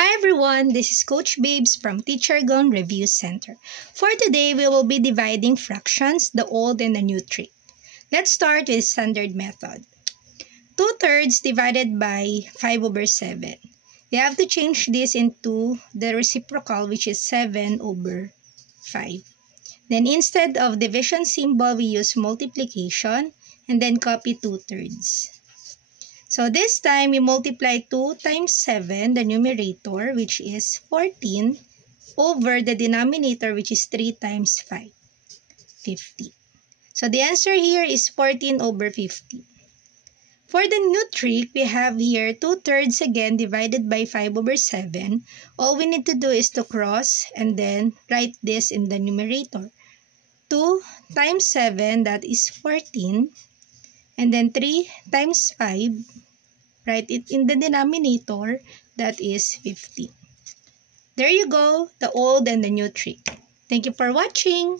Hi everyone, this is Coach Babes from Teacher Gone Review Center. For today, we will be dividing fractions, the old and the new trick. Let's start with standard method. 2/3 divided by 5 over 7. We have to change this into the reciprocal, which is 7 over 5. Then instead of division symbol, we use multiplication and then copy 2/3. So this time, we multiply 2 times 7, the numerator, which is 14, over the denominator, which is 3 times 5, 50. So the answer here is 14 over 50. For the new trick, we have here 2/3 again divided by 5 over 7. All we need to do is to cross and then write this in the numerator. 2 times 7, that is 14. And then 3 times 5. Write it in the denominator, that is 50. There you go, the old and the new trick. Thank you for watching.